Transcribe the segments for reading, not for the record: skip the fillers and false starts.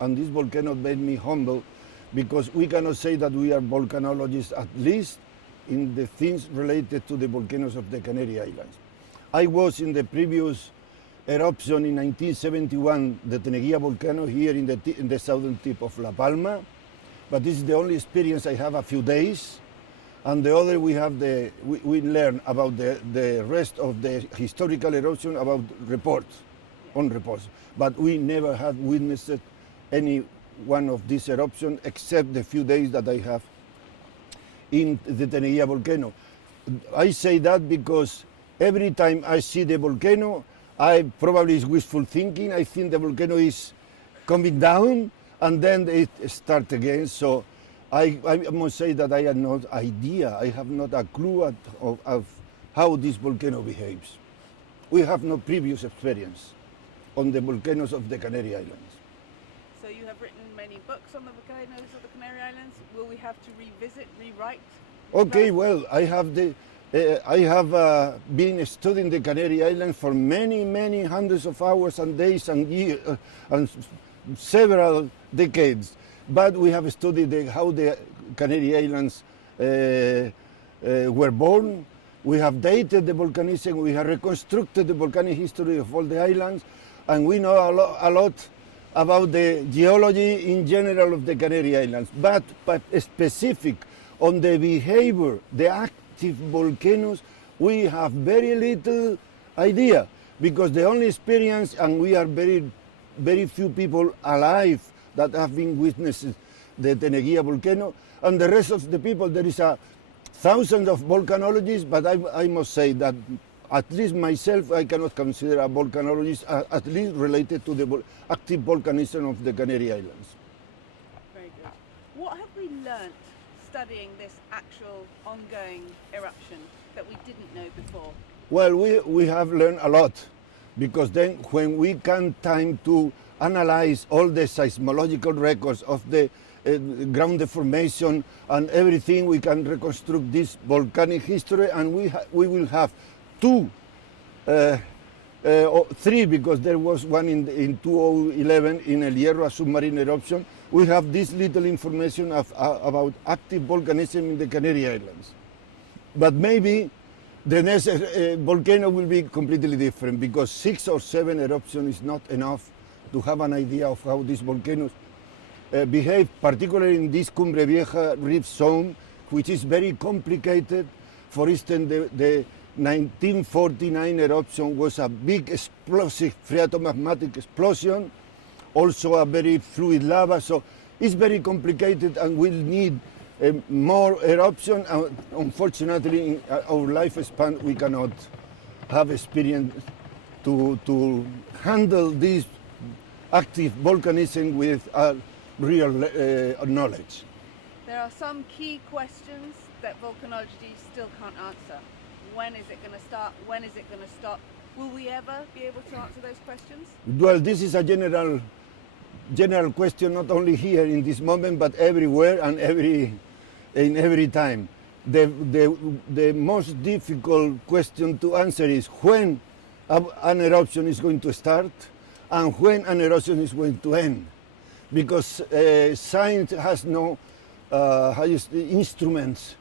And this volcano made me humble because we cannot say that we are volcanologists, at least in the things related to the volcanoes of the Canary Islands. I was in the previous eruption in 1971, the Teneguía volcano here in the southern tip of La Palma, but this is the only experience I have a few days. And the other, we learn about the rest of the historical eruption about reports, on reports. But we never had witnessed any one of these eruptions except the few days that I have in the Teneguía volcano. I say that because every time I see the volcano, I probably is wishful thinking. I think the volcano is coming down and then it starts again. So I must say that I have no idea, I have not a clue of how this volcano behaves. We have no previous experience on the volcanoes of the Canary Islands. So you have written many books on the volcanoes of the Canary Islands. Will we have to rewrite? Okay, well, I have been studying the Canary Islands for many hundreds of hours and days and years and several decades. But we have studied how the Canary Islands were born. We have dated the volcanism, we have reconstructed the volcanic history of all the islands, and we know a lot about the geology in general of the Canary Islands, but specific on the behavior, the active volcanoes, we have very little idea, because the only experience, and we are very few people alive that have been witnesses the Teneguía volcano, and the rest of the people, there is thousands of volcanologists, but I must say that at least myself, I cannot consider a volcanologist, at least related to the active volcanism of the Canary Islands. Very good. What have we learnt studying this actual ongoing eruption that we didn't know before? Well, we have learned a lot, because then when we can time to analyze all the seismological records of the ground deformation and everything, we can reconstruct this volcanic history, and we will have three, because there was one in 2011 in El Hierro, a submarine eruption. We have this little information about active volcanism in the Canary Islands. But maybe the next volcano will be completely different, because 6 or 7 eruptions is not enough to have an idea of how these volcanoes behave, particularly in this Cumbre Vieja rift zone, which is very complicated. For instance, the 1949 eruption was a big explosive phreatomagmatic explosion, also a very fluid lava, so it's very complicated and will need more eruption. Unfortunately, in our lifespan, we cannot have experience to handle this active volcanism with real knowledge. There are some key questions that volcanology still can't answer. When is it going to start? When is it going to stop? Will we ever be able to answer those questions? Well, this is a general question, not only here in this moment, but everywhere and in every time. The most difficult question to answer is when an eruption is going to start and when an eruption is going to end, because science has no instruments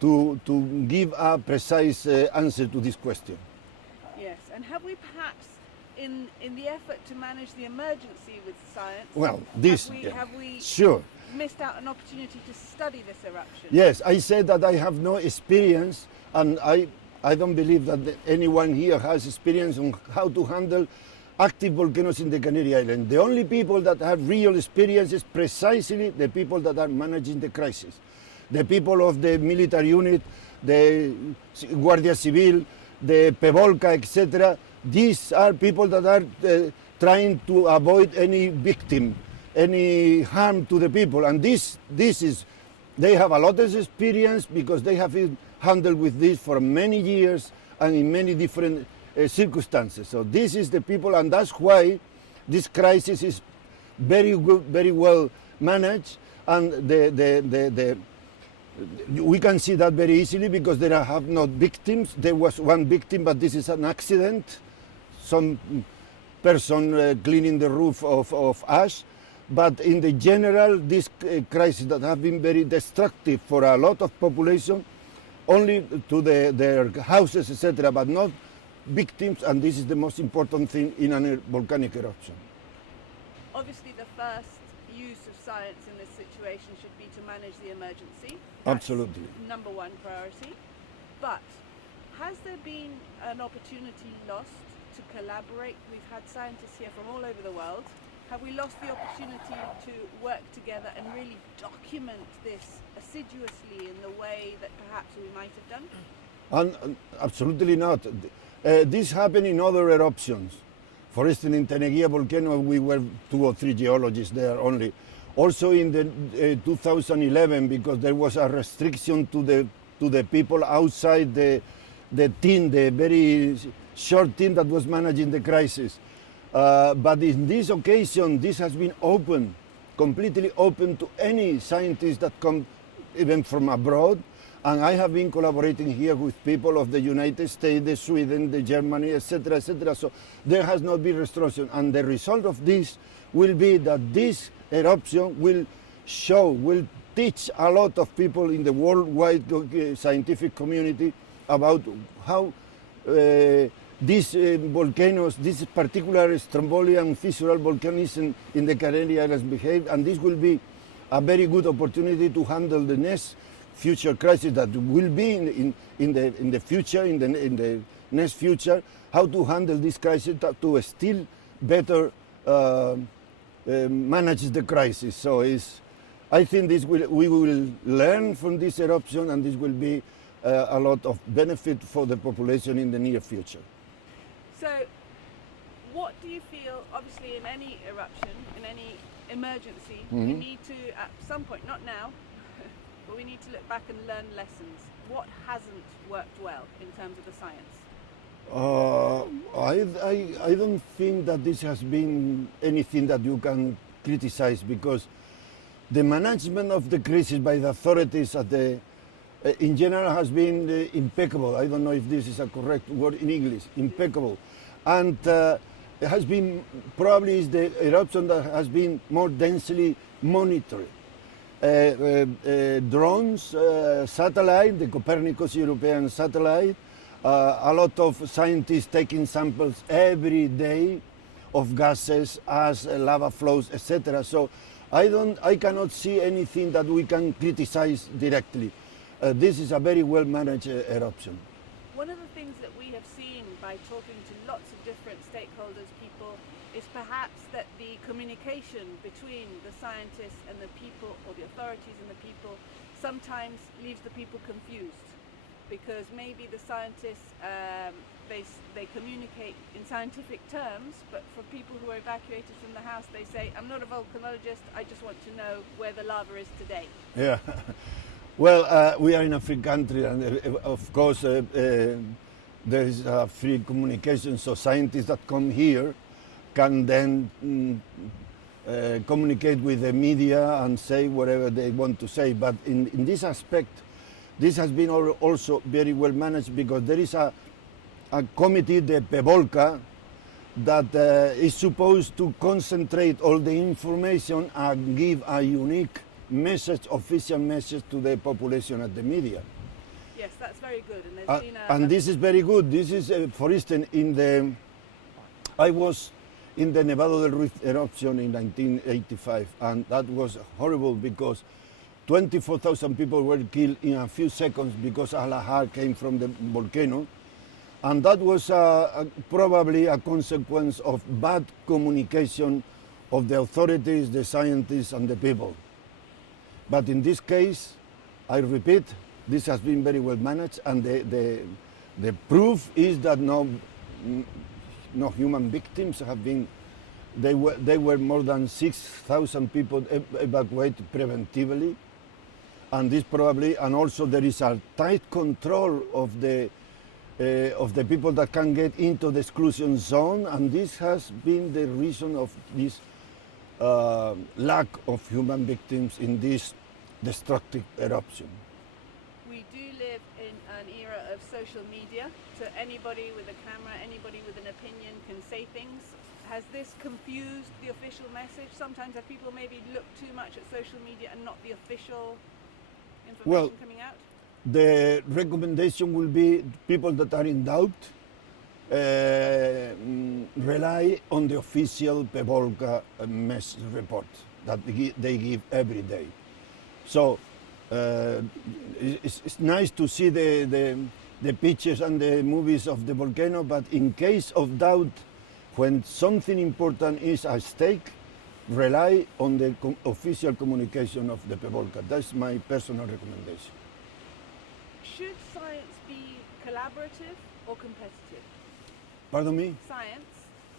to give a precise answer to this question. Yes, and have we perhaps, in the effort to manage the emergency with science, well, have we sure missed out an opportunity to study this eruption? Yes, I said that I have no experience, and I don't believe that anyone here has experience on how to handle active volcanoes in the Canary Islands. The only people that have real experience is precisely the people that are managing the crisis. The people of the military unit, the Guardia Civil, the PEVOLCA, etc. These are people that are trying to avoid any victim, any harm to the people. And this is, they have a lot of experience because they have handled with this for many years and in many different circumstances. So this is the people, and that's why this crisis is very good, very well managed, and we can see that very easily because there have no victims. There was one victim, but this is an accident. Some person cleaning the roof of ash. But in the general, this crisis that have been very destructive for a lot of population, only to their houses, etc., but not victims, and this is the most important thing in a volcanic eruption. Obviously, the first use of science in this situation should be to manage the emergency. That's Absolutely. number one priority. But has there been an opportunity lost to collaborate? We've had scientists here from all over the world. Have we lost the opportunity to work together and really document this assiduously in the way that perhaps we might have done? And absolutely not. This happened in other eruptions. For instance, in Teneguía volcano, we were 2 or 3 geologists there only. Also in the 2011, because there was a restriction to the people outside the team, the very short team that was managing the crisis. But in this occasion, this has been open, completely open to any scientist that come even from abroad. And I have been collaborating here with people of the United States, the Sweden, the Germany, etc., etc. So there has not been restriction. And the result of this will be that this eruption will teach a lot of people in the worldwide scientific community about how these volcanoes, this particular Strombolian fissural volcanism in the Canary Islands behave, and this will be a very good opportunity to handle the next future crisis that will be in the future, in the next future, how to handle this crisis to still better manage the crisis. So I think we will learn from this eruption, and this will be a lot of benefit for the population in the near future. So, what do you feel, obviously in any eruption, in any emergency, we need to, at some point, not now, but we need to look back and learn lessons. What hasn't worked well in terms of the science? I don't think that this has been anything that you can criticize, because the management of the crisis by the authorities in general has been impeccable. I don't know if this is a correct word in English, impeccable. And it has been, probably is the eruption that has been more densely monitored. Drones, satellite, the Copernicus European satellite, a lot of scientists taking samples every day of gases, as lava flows, etc. So I cannot see anything that we can criticize directly. This is a very well managed eruption. One of the things that we have seen by talking to lots of different stakeholders, people, is perhaps that the communication between the scientists and the people, or the authorities and the people, sometimes leaves the people confused, because maybe the scientists they communicate in scientific terms, but for people who are evacuated from the house, they say, "I'm not a volcanologist, I just want to know where the lava is today." Yeah. Well, we are in a free country, and of course there is free communication, so scientists that come here can then communicate with the media and say whatever they want to say. But in this aspect, this has been also very well managed, because there is a committee, the PEVOLCA, that is supposed to concentrate all the information and give a unique message, official message to the population and the media. Yes, that's very good. And there's been and this is very good. This is, for instance, I was in the Nevado del Ruiz eruption in 1985, and that was horrible, because 24,000 people were killed in a few seconds because a lahar came from the volcano. And that was probably a consequence of bad communication of the authorities, the scientists, and the people. But in this case, I repeat, this has been very well managed, and the proof is that no human victims have been. They were more than 6,000 people evacuated preventively, and this probably, and also there is a tight control of the people that can get into the exclusion zone, and this has been the reason of this lack of human victims in this destructive eruption. We do live in an era of social media, so anybody with a camera, anybody with an opinion can say things. Has this confused the official message? Sometimes have people maybe look too much at social media and not the official information Well, coming out? The recommendation will be people that are in doubt, rely on the official Pevolca mess report that they give every day. So it's nice to see the pictures and the movies of the volcano, but in case of doubt, when something important is at stake, rely on the official communication of the Pevolca. That's my personal recommendation. Should science be collaborative or competitive? Pardon me?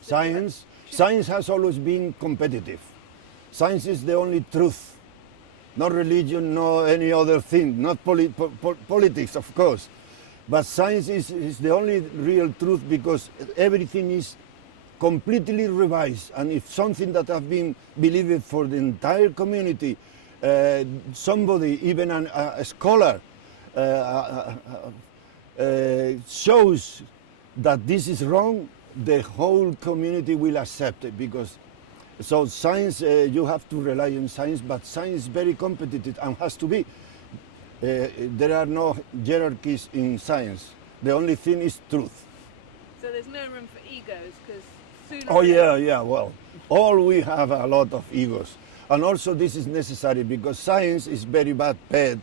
Science. Science has always been competitive. Science is the only truth, not religion, no any other thing, not politics, of course. But science is the only real truth because everything is completely revised. And if something that has been believed for the entire community, somebody, even a scholar, shows that this is wrong, the whole community will accept it because so science, you have to rely on science, but science is very competitive and has to be. There are no hierarchies in science. The only thing is truth. So there's no room for egos because sooner. Oh yeah, well, all we have a lot of egos. And also this is necessary because science is very bad paid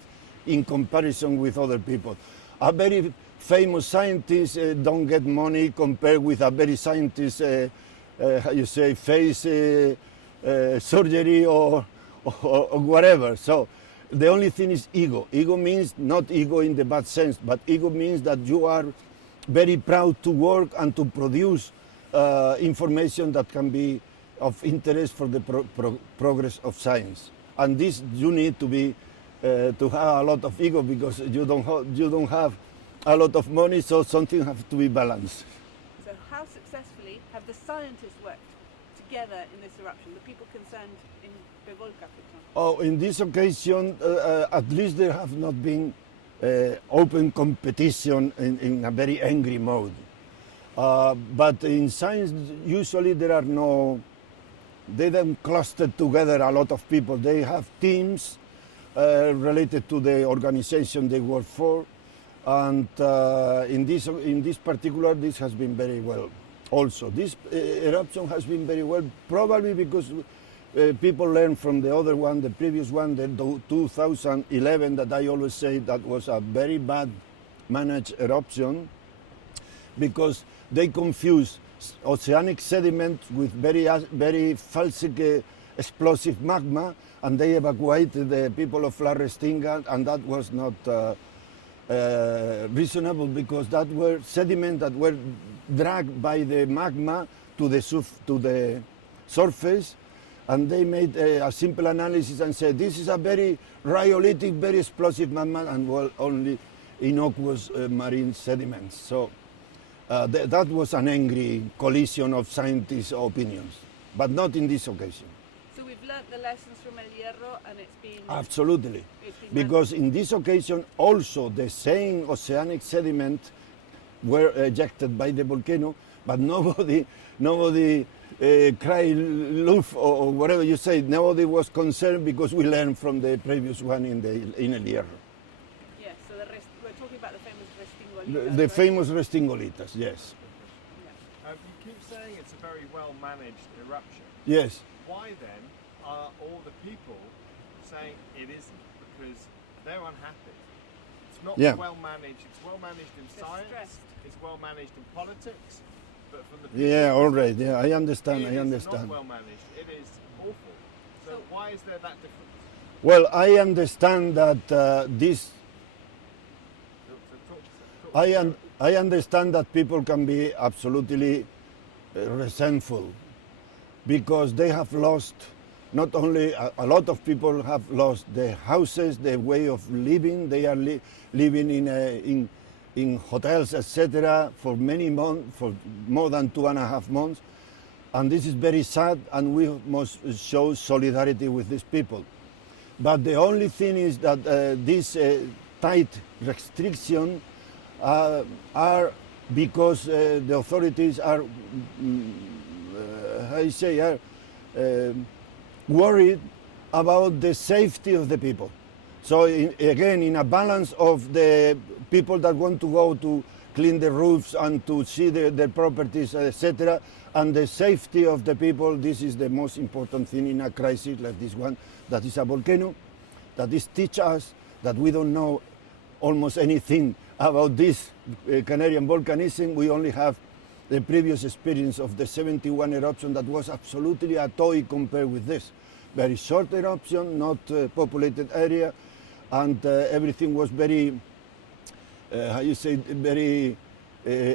in comparison with other people. A very famous scientist don't get money compared with a very scientist, how you say, face surgery or whatever. So the only thing is ego. Ego means not ego in the bad sense, but ego means that you are very proud to work and to produce information that can be of interest for the progress of science. And this you need to be to have a lot of ego because you don't have a lot of money, so something has to be balanced. So how successfully have the scientists worked together in this eruption, the people concerned in Pevolca, for example? Oh, in this occasion, at least there have not been open competition in a very angry mode. But in science, usually there are no, they don't cluster together a lot of people. They have teams related to the organization they work for. And in this particular, this has been very well. Also, this eruption has been very well, probably because people learn from the other one, the previous one, the 2011, that I always say that was a very bad managed eruption, because they confused oceanic sediment with very falsic explosive magma, and they evacuated the people of La Restinga, and that was not reasonable because that were sediment that were dragged by the magma to the surface, and they made a simple analysis and said this is a very rhyolitic, very explosive magma, and well, only innocuous marine sediments. So that was an angry collision of scientists' opinions, but not in this occasion. So we've learnt the lessons from El Hierro, and it's been... Absolutely. Because in this occasion also the same oceanic sediment were ejected by the volcano, but nobody cried loof or whatever you say. Nobody was concerned because we learned from the previous one in El Hierro. Yes, so we're talking about the famous Restingolitas. The famous Restingolitas, yes. Yeah. You keep saying it's a very well managed eruption. Yes. Why then are all the people saying it isn't? Because they're unhappy. It's not well managed. It's well managed in science. Stressed. It's well managed in politics. But from the Yeah, all right. Yeah, I understand. it I is understand. not well managed. It is awful. So why is there that difference? Well, I understand that this. I understand that people can be absolutely resentful because they have lost. Not only a lot of people have lost their houses, their way of living. They are living in hotels, etc., for many months, for more than 2.5 months, and this is very sad. And we must show solidarity with these people. But the only thing is that these tight restrictions are because the authorities are, I say, are worried about the safety of the people. So again, in a balance of the people that want to go to clean the roofs and to see the properties, etc., and the safety of the people, this is the most important thing in a crisis like this one, that is a volcano, that is teach us that we don't know almost anything about this Canarian volcanism. We only have the previous experience of the 71 eruption that was absolutely a toy compared with this. Very short eruption, not populated area, and everything was very, very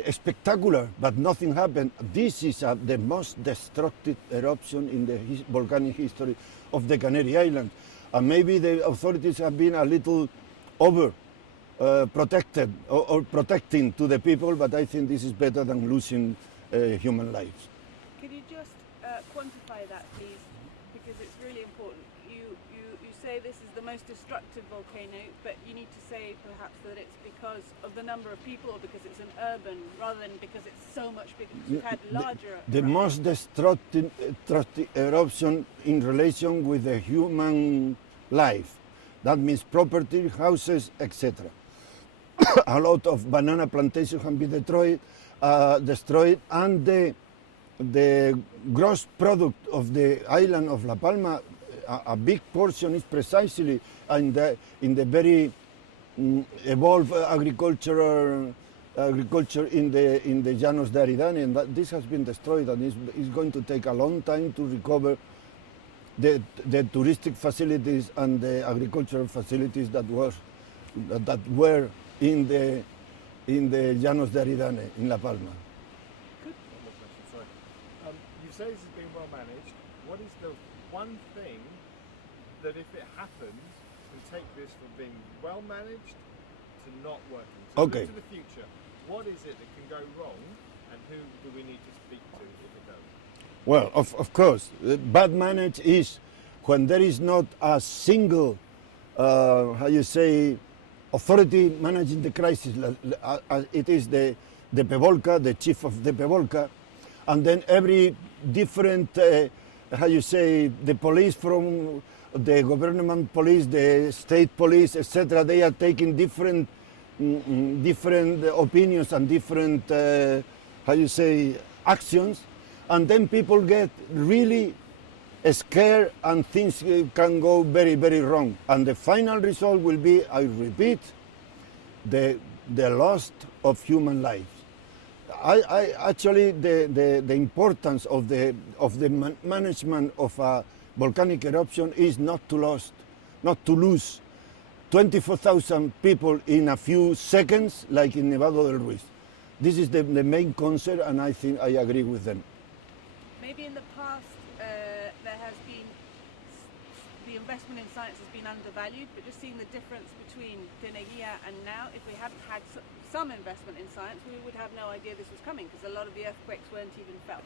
spectacular, but nothing happened. This is the most destructive eruption in the volcanic history of the Canary Islands. And maybe the authorities have been a little over protected or protecting to the people, but I think this is better than losing human lives. Can you just quantify that, please? Because it's really important. You say this is the most destructive volcano, but you need to say perhaps that it's because of the number of people or because it's an urban, rather than because it's so much bigger. You've had larger. The most destructive eruption in relation with the human life. That means property, houses, etc. A lot of banana plantations have been destroyed, and the gross product of the island of La Palma, a big portion is precisely in the very evolved agriculture in the Llanos de Aridane, and this has been destroyed, and it's going to take a long time to recover the touristic facilities and the agricultural facilities that were in the Llanos de Aridane in La Palma. One more question, sorry. You say this has been well managed. What is the one thing that, if it happens, can take this from being well managed to not working? So Okay. look to the future. What is it that can go wrong, and who do we need to speak to if it does? Well, of course, bad managed is when there is not a single, authority managing the crisis. It is the PEVOLCA, the chief of the PEVOLCA, and then every different, the police from the government police, the state police, etc. They are taking different opinions and different, actions, and then people get really scared and things can go very, very wrong. And the final result will be, I repeat, the loss of human lives. I actually, the importance of the management of a volcanic eruption is not to lose 24,000 people in a few seconds, like in Nevado del Ruiz. This is the main concern, and I think I agree with them. Maybe in the past there has been, the investment in science has been undervalued, but just seeing the difference between Teneguía and now, if we hadn't had some investment in science, we would have no idea this was coming, because a lot of the earthquakes weren't even felt.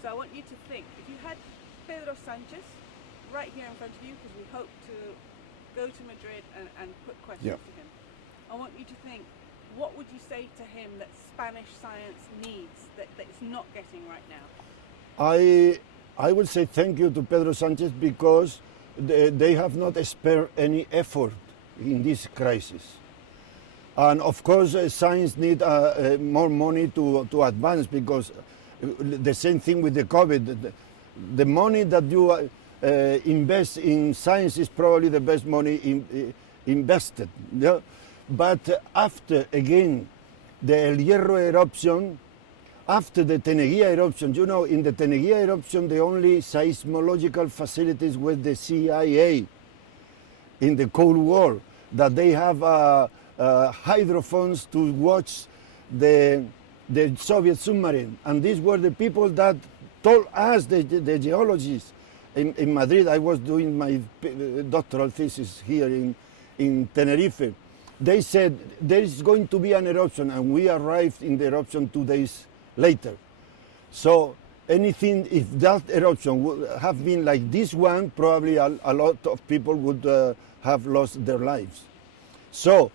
So I want you to think, if you had Pedro Sanchez right here in front of you, because we hope to go to Madrid and put questions to him, I want you to think, what would you say to him that Spanish science needs that it's not getting right now? I will say thank you to Pedro Sanchez, because they have not spared any effort in this crisis. And of course, science needs more money to advance, because the same thing with the COVID. The money that you invest in science is probably the best money invested. Yeah? But after, again, the El Hierro eruption, after the Teneguía eruption, in the Teneguía eruption, the only seismological facilities were the CIA in the Cold War, that they have hydrophones to watch the Soviet submarine. And these were the people that told us, the geologists in Madrid. I was doing my doctoral thesis here in Tenerife. They said there is going to be an eruption, and we arrived in the eruption 2 days later. So anything, if that eruption would have been like this one, probably a lot of people would have lost their lives. So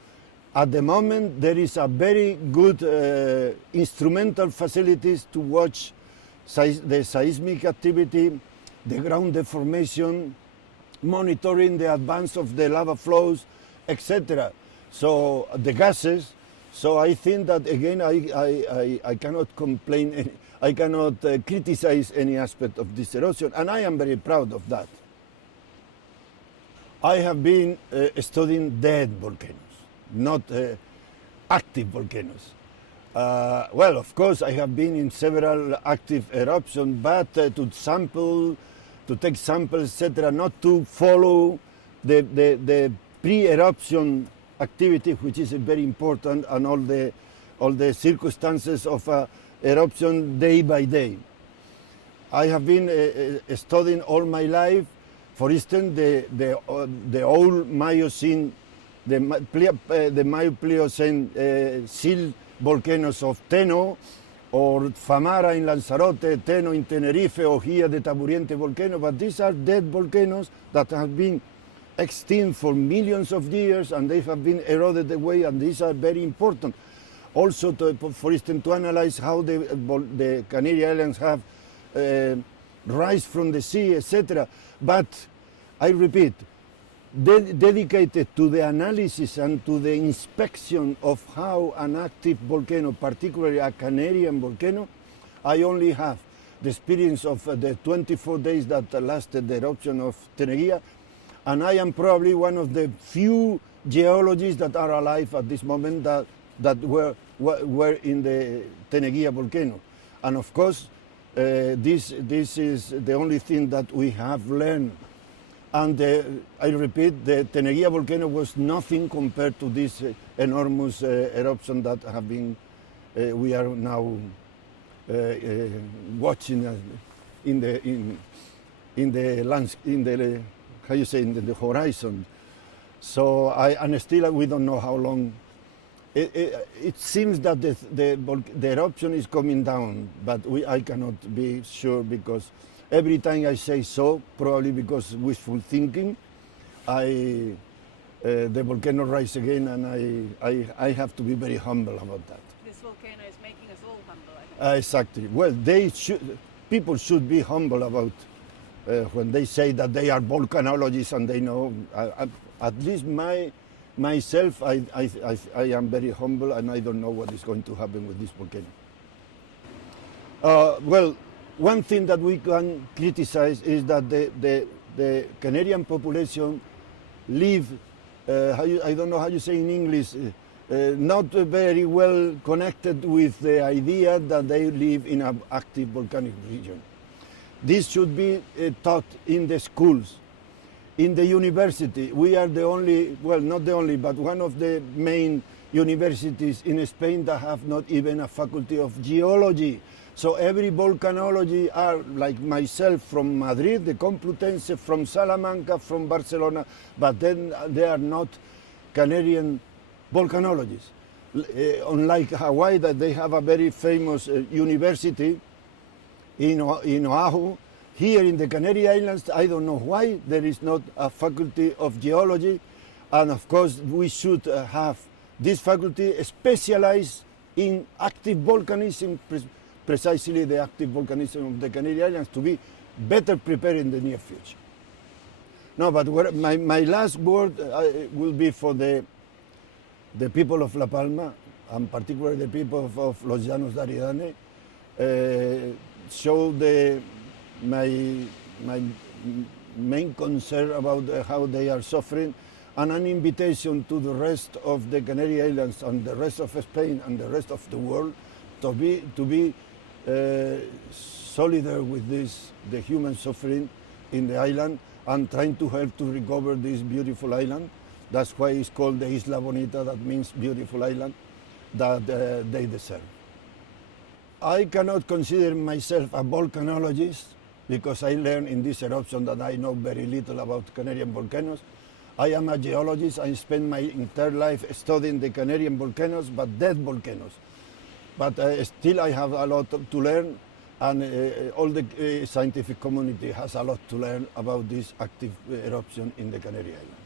at the moment, there is a very good instrumental facilities to watch the seismic activity, the ground deformation, monitoring the advance of the lava flows, etc. So the gases. So I think that again, I cannot complain, I cannot criticize any aspect of this erosion, and I am very proud of that. I have been studying dead volcanoes, not active volcanoes. Well, of course, I have been in several active eruptions, but to take samples, etc., not to follow the pre-eruption activity, which is very important, and all the circumstances of eruption day by day. I have been studying all my life, for instance, the old Miocene, the Miocene sill volcanoes of Teno, or Famara in Lanzarote, Teno in Tenerife, or here the Taburiente volcano, but these are dead volcanoes that have been extinct for millions of years, and they have been eroded away, and these are very important. Also, for instance, to analyze how the Canary Islands have rise from the sea, etc. But I repeat, dedicated to the analysis and to the inspection of how an active volcano, particularly a Canarian volcano, I only have the experience of the 24 days that lasted the eruption of Teneguía, and I am probably one of the few geologists that are alive at this moment that were in the Teneguía volcano. And of course, this is the only thing that we have learned. And I repeat, the Teneguía volcano was nothing compared to this enormous eruption that have been, we are now watching in the how you say, in the horizon. So and still we don't know how long. It seems that the eruption is coming down, but I cannot be sure, because every time I say so, probably because wishful thinking, the volcano rise again, and I have to be very humble about that. This volcano is making us all humble, I think. Exactly. Well, people should be humble about when they say that they are volcanologists and they know. At least myself, I am very humble, and I don't know what is going to happen with this volcano. Well, one thing that we can criticize is that the Canarian population live, I don't know how you say in English, not very well connected with the idea that they live in an active volcanic region. This should be taught in the schools. In the university, we are the only, well, not the only, but one of the main universities in Spain that have not even a faculty of geology. So every volcanology are, like myself, from Madrid, the Complutense, from Salamanca, from Barcelona, but then they are not Canarian volcanologists. Unlike Hawaii, that they have a very famous university in Oahu. Here in the Canary Islands, I don't know why there is not a faculty of geology, and of course we should have this faculty specialized in active volcanism, precisely the active volcanism of the Canary Islands, to be better prepared in the near future. No, but my last word will be for the people of La Palma, and particularly the people of Los Llanos de Aridane, show my main concern about how they are suffering, and an invitation to the rest of the Canary Islands and the rest of Spain and the rest of the world to be solidar with the human suffering in the island, and trying to help to recover this beautiful island. That's why it's called the Isla Bonita, that means beautiful island, that they deserve. I cannot consider myself a volcanologist, because I learned in this eruption that I know very little about Canarian volcanoes. I am a geologist. I spent my entire life studying the Canarian volcanoes, but dead volcanoes. But still I have a lot to learn, and all the scientific community has a lot to learn about this active eruption in the Canary Islands.